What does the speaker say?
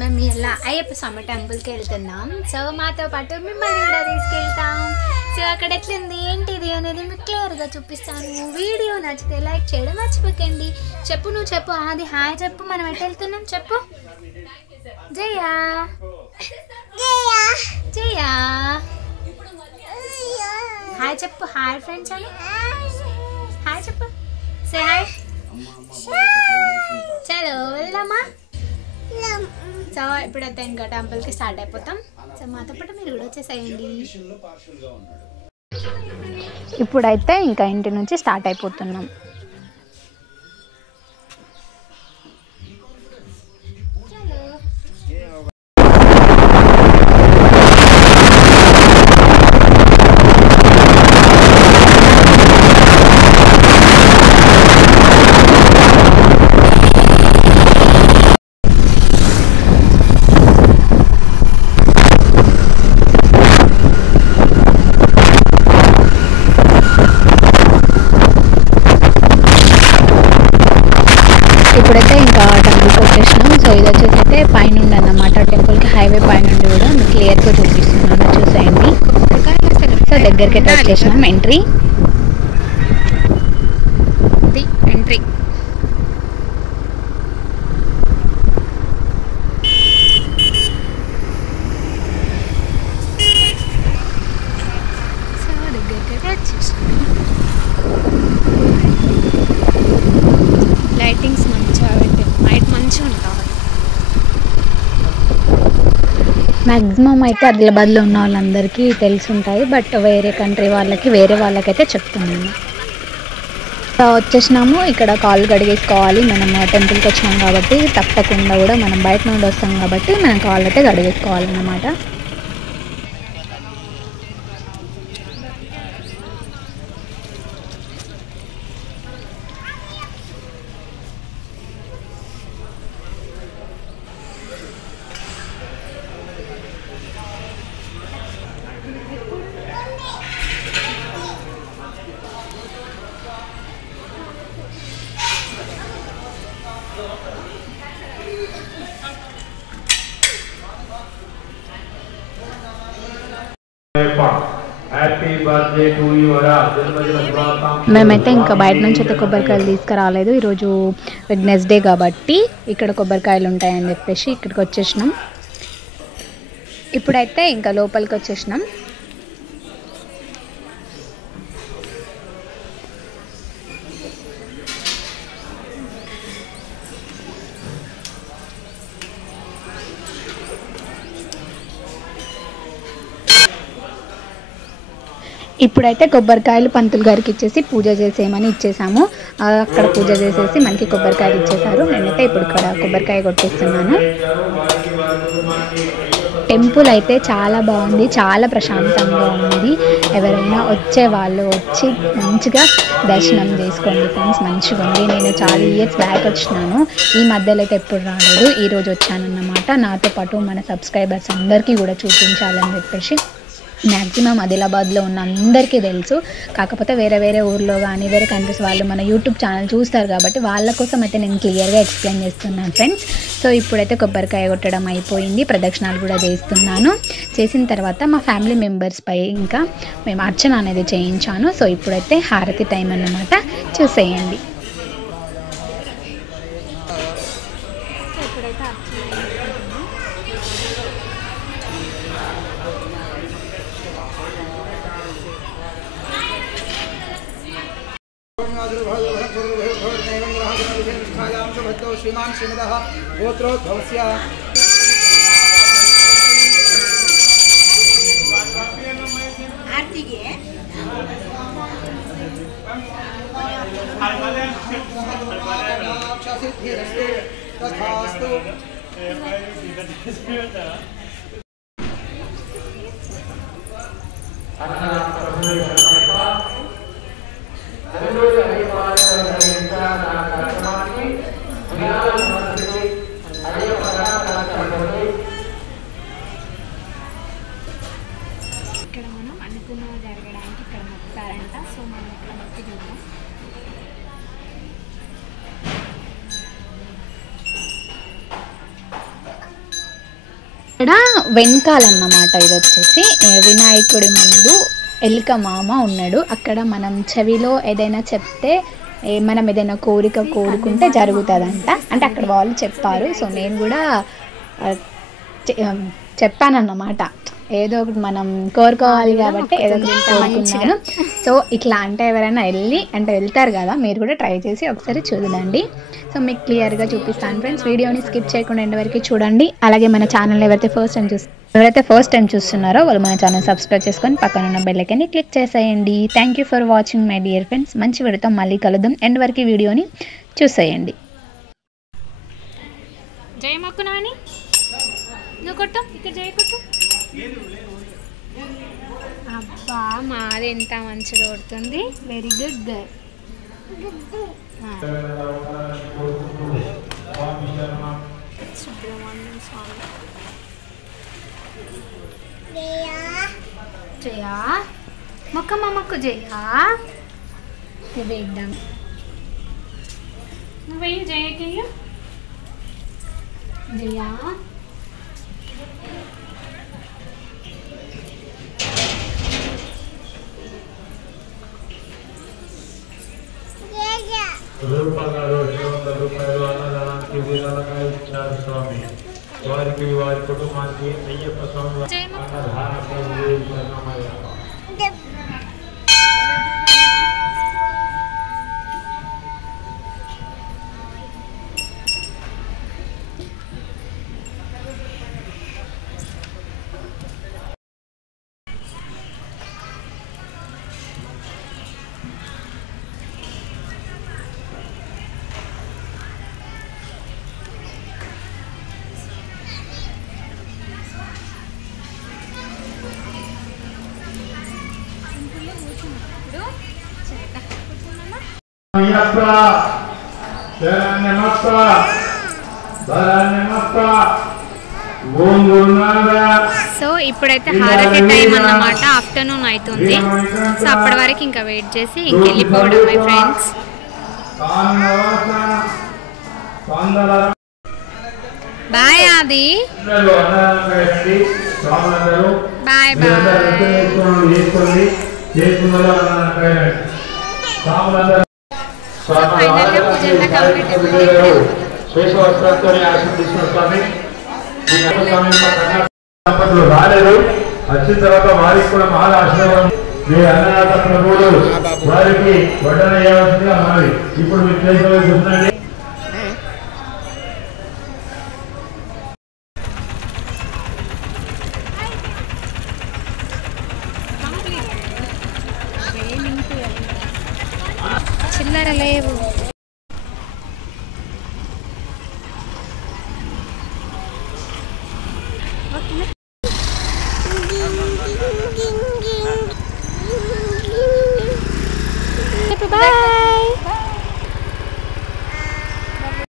మేము ఇలా అయ్యప్ప స్వామి టెంపుల్కి వెళ్తున్నాం. సో మాతో పాటు మిమ్మల్ని కూడా తీసుకెళ్తాం. సో అక్కడ ఎట్లుంది ఏంటిది అనేది మీకు క్లియర్గా చూపిస్తాను. వీడియో నచ్చితే లైక్ చేయడం మర్చిపోకండి. చెప్పు, నువ్వు చెప్పు. అది హాయ్ చెప్పు. మనం ఎటు వెళ్తున్నాం చెప్పు. జయా జయా హాయ్ చెప్పు. హాయ్ ఫ్రెండ్స్ అని హాయ్ చెప్పు. Say hi. చలో వెళ్దామా. సో ఇప్పుడైతే ఇంకా టెంపుల్కి స్టార్ట్ అయిపోతాం. సో మాతో పాటు మీరు కూడా వచ్చేసేయండి. ఇప్పుడైతే ఇంకా ఇంటి నుంచి స్టార్ట్ అయిపోతున్నాం. ఇప్పుడైతే ఇంకా టెంపుల్కి వచ్చేసినాం. సో ఇది వచ్చేసి అయితే పైనుండి అన్నమాట. టెంపుల్కి హైవే పైనుండి కూడా మీకు క్లియర్గా చూపిస్తున్నాను, చూసేయండి. సో దగ్గరికి అయితే వచ్చేసినాం. ఎంట్రీ సో దగ్గరికి అయితే వచ్చేసినాం. లైటింగ్స్ మంచిగా పెట్టాం. నైట్ మంచిగా ఉంటుంది. మ్యాక్సిమం అయితే ఆదిలాబాద్లో ఉన్న వాళ్ళందరికీ తెలిసి ఉంటుంది, బట్ వేరే కంట్రీ వాళ్ళకి వేరే వాళ్ళకైతే చెప్తున్నాను. వచ్చేసినాము. ఇక్కడ కాళ్ళు కడిగేసుకోవాలి. మనం టెంపుల్కి వచ్చినాం కాబట్టి తప్పకుండా కూడా మనం బయట నుండి వస్తాం కాబట్టి మనం కాళ్ళు అయితే కడిగేసుకోవాలన్నమాట. మేమైతే ఇంకా బయట నుంచి అయితే కొబ్బరికాయలు తీసుకురాలేదు. ఈరోజు వెడ్నెస్డే కాబట్టి ఇక్కడ కొబ్బరికాయలు ఉంటాయని చెప్పేసి ఇక్కడికి వచ్చేసినాం. ఇప్పుడైతే ఇంకా లోపలికి వచ్చేసినాం. ఇప్పుడైతే కొబ్బరికాయలు పంతులు గారికి ఇచ్చేసి పూజ చేసేయమని ఇచ్చేసాము. అక్కడ పూజ చేసేసి మనకి కొబ్బరికాయలు ఇచ్చేసారు. నేనైతే ఇప్పుడు ఇక్కడ కొబ్బరికాయ కొట్టేస్తున్నాను. టెంపుల్ అయితే చాలా బాగుంది, చాలా ప్రశాంతంగా ఉంది. ఎవరైనా వచ్చే వాళ్ళు వచ్చి మంచిగా దర్శనం చేసుకోండి ఫ్రెండ్స్. మంచిగా ఉంది. నేను చాలా ఇయర్స్ బ్యాక్ వచ్చినాను. ఈ మధ్యలో అయితే ఎప్పుడు రాలేదు. ఈరోజు వచ్చానన్నమాట. నాతో పాటు మన సబ్స్క్రైబర్స్ అందరికీ కూడా చూపించాలని చెప్పేసి. మ్యాక్సిమం ఆదిలాబాద్లో ఉన్న అందరికీ తెలుసు, కాకపోతే వేరే వేరే ఊర్లో కానీ వేరే కంట్రీస్ వాళ్ళు మన యూట్యూబ్ ఛానల్ చూస్తారు కాబట్టి వాళ్ళ కోసం అయితే నేను క్లియర్గా ఎక్స్ప్లెయిన్ చేస్తున్నాను ఫ్రెండ్స్. సో ఇప్పుడైతే కొబ్బరికాయ కొట్టడం అయిపోయింది. ప్రదక్షిణాలు కూడా చేస్తున్నాను. చేసిన తర్వాత మా ఫ్యామిలీ మెంబర్స్ పై ఇంకా మేము అర్చన అనేది చేయించాను. సో ఇప్పుడైతే హారతి టైం అన్నమాట. చూసేయండి. श्रीमान श्रीमदः गोत्रोद्भवस्य आरतीगे तथास्तु। ఇక్కడ వెనకాలన్నమాట. ఇది వచ్చేసి వినాయకుడి ముందు ఎలుక మామ ఉన్నాడు. అక్కడ మనం చెవిలో ఏదైనా చెప్తే మనం ఏదైనా కోరిక కోరుకుంటే జరుగుతుందంట. అంటే అక్కడ వాళ్ళు చెప్పారు. సో నేను కూడా చెప్పానన్నమాట. ఏదో ఒకటి మనం కోరుకోవాలి కాబట్టి ఏదో ఒకటి కోరుకున్నాను. సో ఇట్లా అంటే ఎవరైనా వెళ్తారు కదా, మీరు కూడా ట్రై చేసి ఒకసారి చూడండి. సో మీకు క్లియర్గా చూపిస్తాను ఫ్రెండ్స్. వీడియోని స్కిప్ చేయకుండా ఎండ్ వరకు చూడండి. అలాగే మన ఛానల్ ఎవరైతే ఫస్ట్ టైం చూస్తున్నారో వాళ్ళు మన ఛానల్ సబ్స్క్రైబ్ చేసుకొని పక్కన ఉన్న బెల్ ఐకాన్ని క్లిక్ చేసేయండి. Thank you for watching my dear friends. మంచి వీడియోతో మళ్ళీ కలుద్దాం. ఎండ్ వరకు వీడియోని చూసేయండి. జై మొక్కు నాని, నువ్వు కొట్టు, ఇక్కడ జై కొట్టు. అబ్బా మాది ఎంత మంచిగా కొడుతుంది. Very good girl. Subrahmanyam Swamy Jaya మొక్కమ్మ మొక్కు జయా. వేద్దాం, నువ్వు వెయ్యి జయకి జయా. రూపాయలు అన్నదానానికి వీరాలుగా ఇచ్చారు స్వామి. వారికి వారి కుటుంబానికి అయ్యప్ప స్వామి సో ఇప్పుడైతే హారతి టైం అన్నమాట. ఆఫ్టర్నూన్ అవుతుంది. సో అప్పటి వరకు ఇంకా వెయిట్ చేసి ఇంకెళ్ళిపోవడం మై ఫ్రెండ్స్. బాయ్ ఆది, బాయ్ బాయ్. ఫైనల్గా పూజ అంతా కంప్లీట్ రాలేదు. వచ్చిన తర్వాత వారికి కూడా మహా ఆశీర్వాదం మీ అన్నదాత ప్రభువులు వారికి వడ్డన వేయవలసిందిగా మాది. ఇప్పుడు మీరు చూడండి. చిల్లర లేవు. Bye.